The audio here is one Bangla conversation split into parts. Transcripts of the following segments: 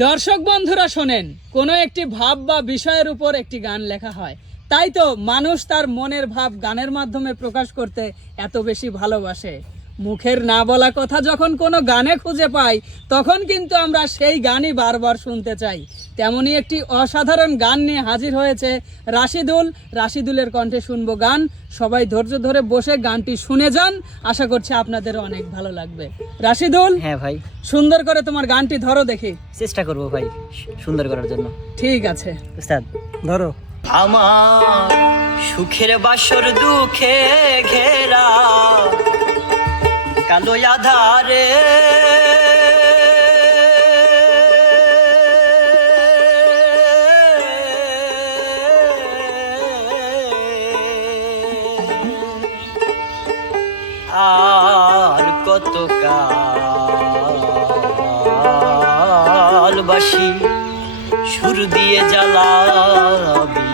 দর্শক বন্ধুরা শোনেন, কোনো একটি ভাব বা বিষয়ের উপর একটি গান লেখা হয়, তাই তো মানুষ তার মনের ভাব গানের মাধ্যমে প্রকাশ করতে এত বেশি ভালোবাসে। মুখের না বলা কথা যখন কোনো গানে খুঁজে পাই, তখন কিন্তু আমরা সেই গানই বারবার শুনতে চাই। তেমনই একটি অসাধারণ গান নিয়ে হাজির হয়েছে রাশিদুলের কণ্ঠে শুনবো গান। সবাই ধৈর্য ধরে বসে গানটি শুনে যান, আশা করছি আপনাদের অনেক ভালো লাগবে। রাশিদুল, হ্যাঁ ভাই, সুন্দর করে তোমার গানটি ধরো দেখি। চেষ্টা করবো ভাই সুন্দর করার জন্য। ঠিক আছে উস্তাদ ধরো। আমার সুখের বাসর দুঃখে ঘেরা কালো আধারে আর কত কাল বাসি সুর দিয়ে জ্বালাবি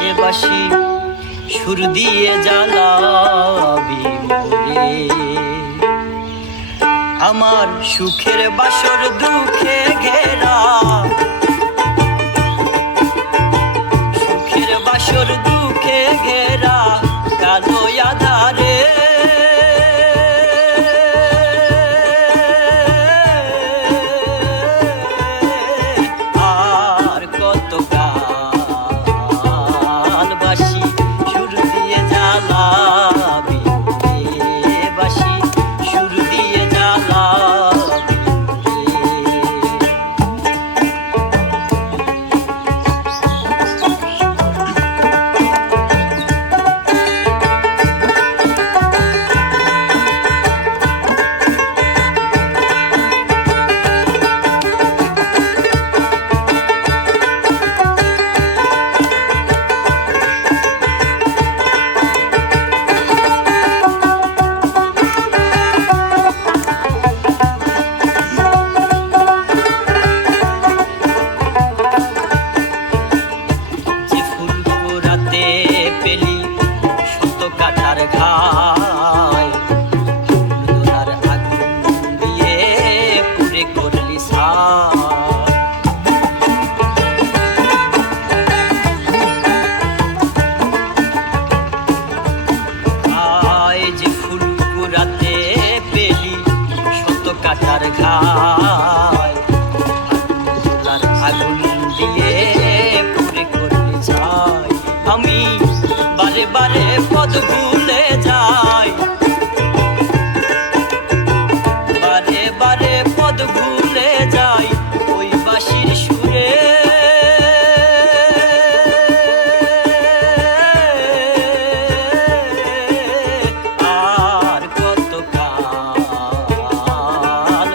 রে বাসি সুর দিয়ে জ্বালাবি রে আমার সুখের বাসর দুঃখে ঘেরা সুখের বাসর দুঃখে ঘেরা কালো আধারে আগুন দিয়ে পুরে করতে চাই আমি বারে বারে পদ ভুলে যাই বারে বারে পদ ভুলে যাই ওই বাঁশির সুরে আর কত কাল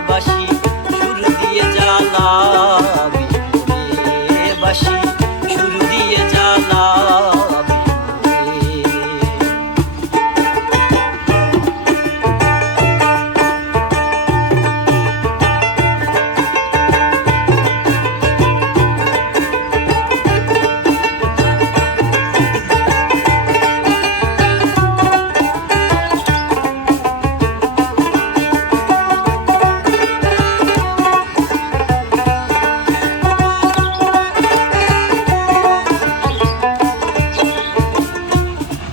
বাঁশি সুর দিয়ে জ্বালাবি রে বাঁশি সুর দিয়ে জ্বালাবি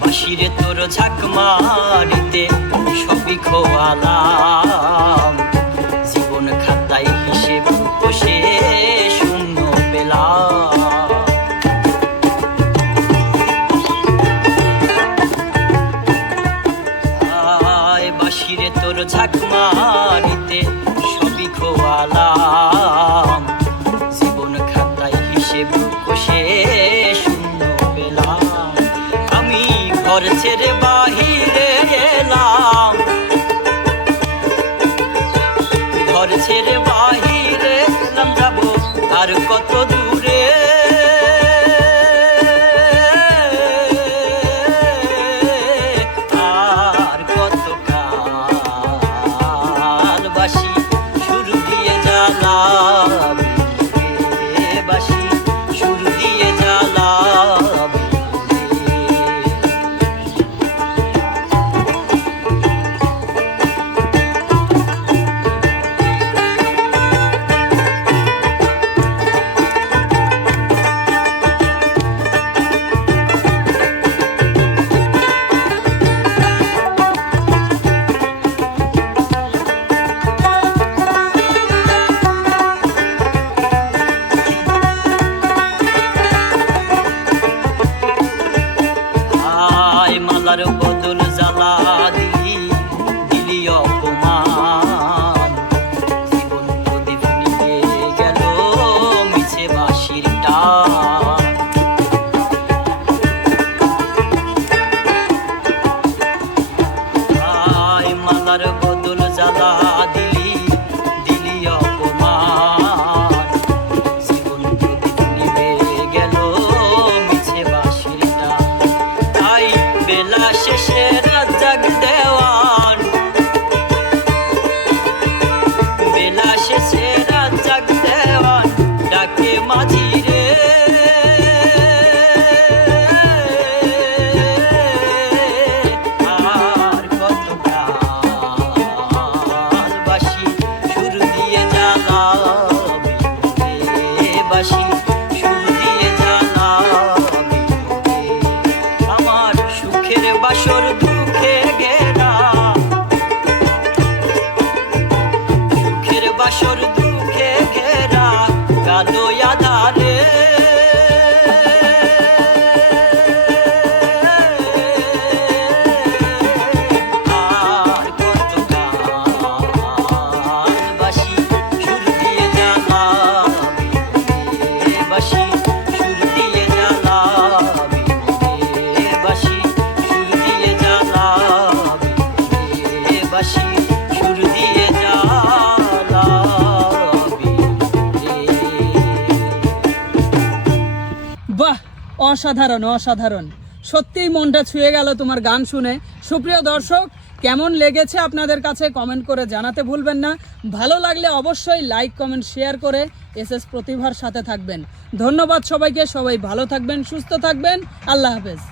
বাঁশিরে তোর ঝাঁক মারিতে সবই খোয়ালাম জীবন খাতায় হিসেব কষে শূন্য পেলাম আয় বাঁশিরে তোর ঝাঁক মারিতে সবই খোয়ালাম জীবন খাতায় হিসেব কষে শূন্য পেলাম ঘর ছেড়ে বাহিরে এলাম ঘর ছেড়ে বাহিরে এলাম যাবো আর কত দূরে আর কত কাল বাসি সুর দিয়ে জ্বালা আর কত গান বাসি সুর দিয়ে জ্বালাবি রে বাসি সুর দিয়ে জ্বালাবি রে বাসি সুর দিয়ে জ্বালাবি রে বাসি সুর দিয়ে জ্বালাবি রে। বাহ, অসাধারণ অসাধারণ, সত্যিই মনটা ছুঁয়ে গেল তোমার গান শুনে। সুপ্রিয় দর্শক, কেমন লেগেছে আপনাদের কাছে কমেন্ট করে জানাতে ভুলবেন না। ভালো লাগলে অবশ্যই লাইক কমেন্ট শেয়ার করে এসএস প্রতিভার সাথে থাকবেন। ধন্যবাদ সবাইকে, সবাই ভালো থাকবেন, সুস্থ থাকবেন, আল্লাহ হাফেজ।